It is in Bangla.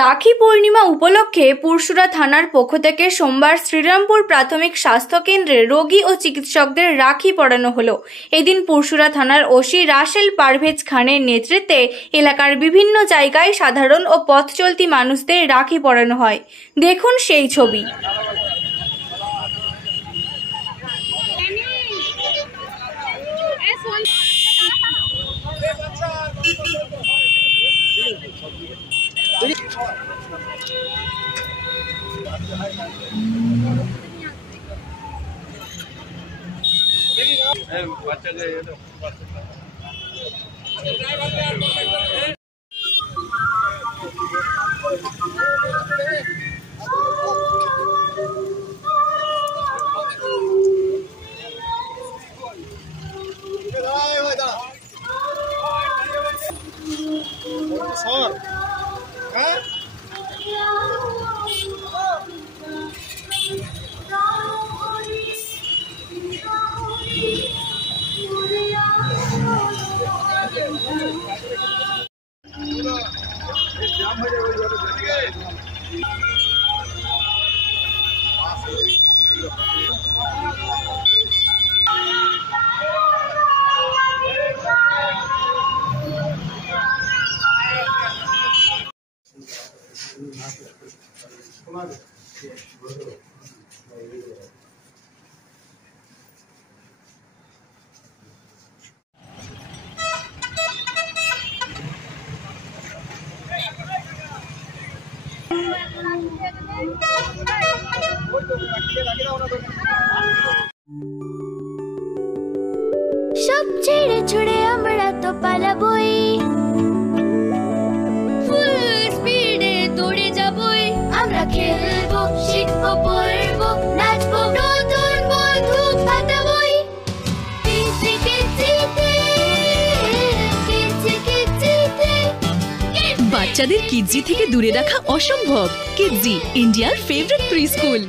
রাখি পূর্ণিমা উপলক্ষে পুরসুরা থানার পক্ষ থেকে সোমবার শ্রীরামপুর প্রাথমিক স্বাস্থ্য কেন্দ্রে রোগী ও চিকিৎসকদের রাখি পরানো হলো। এদিন পুরসুরা থানার ওসি রাসেল পারভেজ খানের নেতৃত্বে এলাকার বিভিন্ন জায়গায় সাধারণ ও পথ চলতি মানুষদের রাখি পরানো হয়। দেখুন সেই ছবি। সব ছেড়ে ছুড়ে আমরা তো পালাবই, ফুল স্পিডে দৌড়ে যাবই। আমরা খেলবো, শিখবো, পড়বো, নাচবো, নতুন বন্ধু পাতাবই। বাচ্চাদের কিডজি থেকে দূরে রাখা অসম্ভব। কিডজি, ইন্ডিয়ার ফেভারিট প্রি স্কুল।